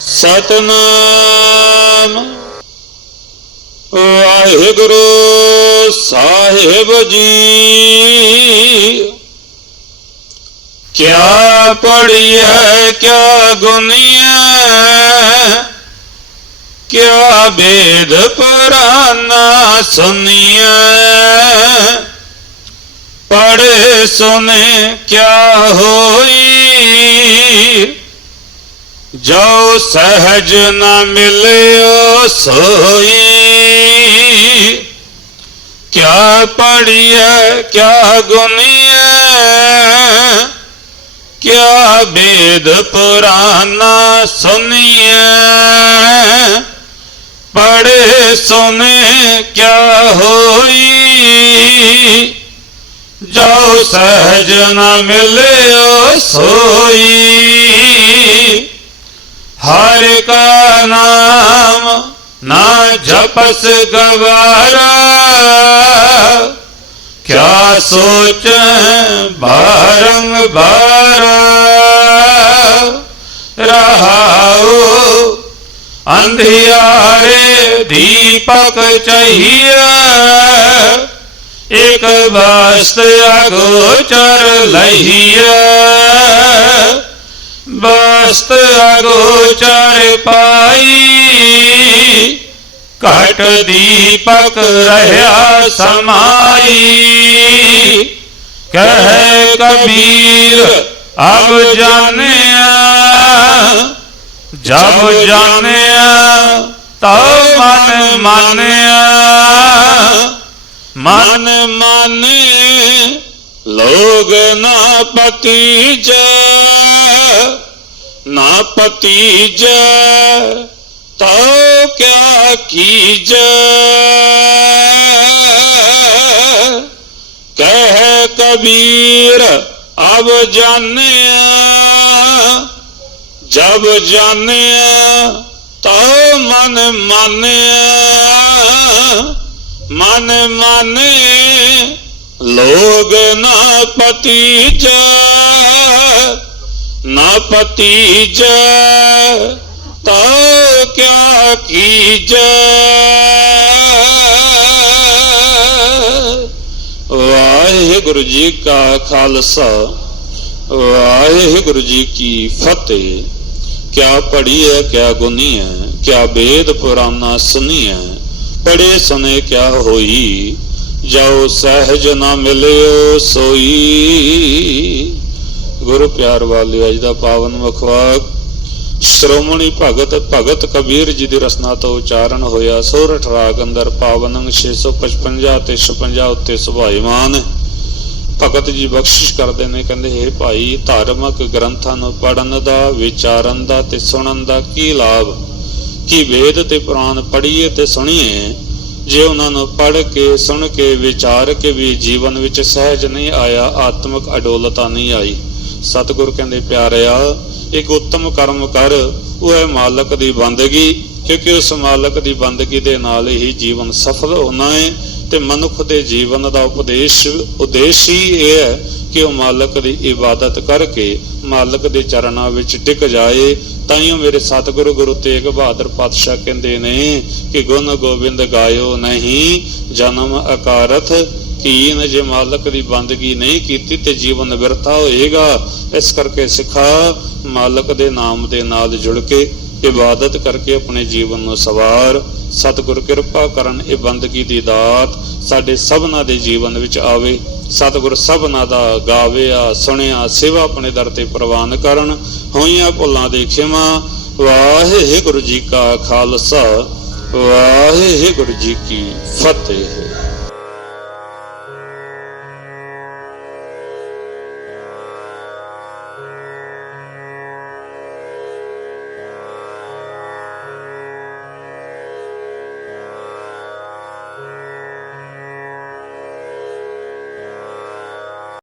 ਸਤਨਾਮ। ਵਾਹਿਗੁਰੂ ਸਾਹਿਬ ਜੀ। ਕਿਆ ਪੜੀਐ ਕਿਆ ਗੁਨੀਐ ਕਿਆ ਵੇਦ ਪੁਰਾਨਾ ਸੁਨੀਐ ਪੜੇ ਸੁਨੇ ਕਿਆ ਹੋਈ ਜੋ ਸਹਜ ਨ ਮਿਲਿਓ ਸੋਈ। ਕਿਆ ਪੜੀਐ ਕਿਆ ਗੁਨੀਐ, ਕਿਆ ਵੇਦ ਪੁਰਾਨਾ ਸੁਨੀਐ। ਪੜੇ ਸੁਨੇ, ਕਿਆ ਹੋਈ। ਜੋ ਸਹਜ ਨ ਮਿਲਿਓ ਸੋਈ ਹਰ ਕਾ ਨਾਮ ਨਾ ਜਪਸ ਗਵਾਰਾ। ਕਿਆ ਸੋਚ ਬਾਰੰਬਾਰ। ਰਹਾਉ ਅੰਧਿਆਰੇ ਦੀਪਕ ਚਹੀਆ। ਇਕ ਵਸਤ ਅਗੋਚਰ ਲਹੀਆ। ਬਸਤ ਅਗੋਚਰ ਪਾਈ। ਘਟ ਦੀਪਕ ਰਹਾ ਸਮਾਈ। ਕਹਿ ਕਬੀਰ, ਅਬ ਜਾਣਿਆ, ਜਬ ਜਾਣਿਆ ਤਉ ਮਨ ਮਾਨਿਆ। ਮਨ ਮਾਨੇ ਲੋਗ ਨਾ ਪਤੀਜ ਨਾ ਪਤੀਜ। ਤਉ ਕੀਜ ਕਹਿ ਕਬੀਰ, ਅਬ ਜਾਣਿਆ, ਜਬ ਜਾਣਿਆ, ਤਉ ਮਨ ਮਾਨਿਆ। ਮਨ ਮਾਨੇ, ਲੋਗ ਨਾ ਪਤੀਜ ਨਾ ਪਤੀਜ। ਤਉ ਕਿਆ ਕੀਜ? ਵਾਹਿਗੁਰੂ ਜੀ ਕਾ ਖਾਲਸਾ, ਵਾਹਿਗੁਰੂ ਜੀ ਕੀ ਫਤਿਹ। ਕਿਆ ਪੜੀ ਹੈ ਕਿਆ ਗੁਨੀ ਹੈ ਕਿਆ ਵੇਦ ਪੁਰਾਣਾ ਸੁਨੀ ਹੈ ਪੜੇ ਸੁਨੇ ਕਿਆ ਹੋਈ ਜਾਓ ਸਹਿਜ ਨਾ ਮਿਲਿਓ ਸੋਈ। ਗੁਰੂ ਪਿਆਰ ਵਾਲਿਓ, ਅੱਜ ਦਾ ਪਾਵਨ ਮੁਖਵਾਕ ਸ਼੍ਰੋਮਣੀ ਭਗਤ ਭਗਤ ਕਬੀਰ ਜੀ ਦੀ ਰਸਨਾ ਤੋਂ ਉਚਾਰਨ ਹੋਇਆ, ਸੋਰਠ ਰਾਗ ਅੰਦਰ ਪਾਵਨ 655 ਤੇ 56 ਉੱਤੇ ਸੁਭਾਈਮਾਨ ਭਗਤ ਜੀ ਬਖਸ਼ਿਸ਼ ਕਰਦੇ ਨੇ, ਕਹਿੰਦੇ, ਹੈ ਭਾਈ, ਧਾਰਮਿਕ ਗ੍ਰੰਥਾਂ ਨੂੰ ਪੜਨ ਦਾ, ਵਿਚਾਰਨ ਦਾ ਤੇ ਸੁਣਨ ਦਾ ਕੀ ਲਾਭ? ਕੀ ਵੇਦ ਤੇ ਪੁਰਾਣ ਪੜ੍ਹੀਏ ਤੇ ਸੁਣੀਏ? ਜੇ ਉਹਨਾਂ ਨੂੰ ਪੜ੍ਹ ਕੇ, ਸੁਣ ਕੇ, ਵਿਚਾਰ ਕੇ ਵੀ ਜੀਵਨ ਵਿੱਚ ਸਹਿਜ ਨਹੀਂ ਆਇਆ, ਆਤਮਿਕ ਅਡੋਲਤਾ ਨਹੀਂ ਆਈ। ਸਤਿਗੁਰ ਕਹਿੰਦੇ, ਪਿਆਰਿਆ ਇੱਕ ਉੱਤਮ ਕਰਮ ਕਰ, ਉਹ ਹੈ ਮਾਲਕ ਦੀ ਬੰਦਗੀ, ਕਿਉਂਕਿ ਉਸ ਮਾਲਕ ਦੀ ਬੰਦਗੀ ਦੇ ਨਾਲ ਹੀ ਜੀਵਨ ਸਫਲ ਹੋਣਾ ਹੈ ਤੇ ਮਨੁੱਖ ਦੇ ਜੀਵਨ ਦਾ ਉਪਦੇਸ਼, ਉਦੇਸ਼ ਹੀ ਇਹ ਹੈ ਕਿ ਉਹ ਮਾਲਕ ਦੀ ਇਬਾਦਤ ਕਰਕੇ ਮਾਲਕ ਦੇ ਚਰਨਾਂ ਵਿੱਚ ਟਿਕ ਜਾਏ। ਤਾਂ ਤਾਈਓ ਮੇਰੇ ਸਤਿਗੁਰੂ ਗੁਰੂ ਤੇਗ ਬਹਾਦਰ ਪਾਤਸ਼ਾਹ ਕਹਿੰਦੇ ਨੇ ਕਿ ਗੁਣ ਗੋਬਿੰਦ ਗਾਇਓ ਨਹੀਂ, ਜਨਮ ਅਕਾਰਥ ਕੀਨ ਜੇ ਮਾਲਕ ਦੀ ਬੰਦਗੀ ਨਹੀਂ ਕੀਤੀ ਤੇ ਜੀਵਨ ਵਿਰਥਾ ਹੋਏਗਾ। ਇਸ ਕਰਕੇ ਸਿੱਖਾ ਮਾਲਕ ਦੇ ਨਾਮ ਦੇ ਨਾਲ ਜੁੜ ਕੇ ਇਬਾਦਤ ਕਰਕੇ ਆਪਣੇ ਜੀਵਨ ਨੂੰ ਸਵਾਰ। ਸਤਿਗੁਰ ਕਿਰਪਾ ਕਰਨ ਇਹ ਬੰਦਗੀ ਦੀ ਦਾਤ ਸਾਡੇ ਸਭਨਾਂ ਦੇ ਜੀਵਨ ਵਿੱਚ ਆਵੇ। ਸਤਿਗੁਰ ਸਭਨਾਂ ਦਾ ਗਾਵਿਆ, ਸੁਣਿਆ, ਸੇਵਾ ਆਪਣੇ ਦਰ ਤੇ ਪ੍ਰਵਾਨ ਕਰਨ। ਹੋਈਆਂ ਭੁੱਲਾਂ ਦੇ ਖਿਮਾ। ਵਾਹਿਗੁਰੂ ਜੀ ਕਾ ਖਾਲਸਾ, ਵਾਹਿਗੁਰੂ ਜੀ ਕੀ ਫਤਿਹ।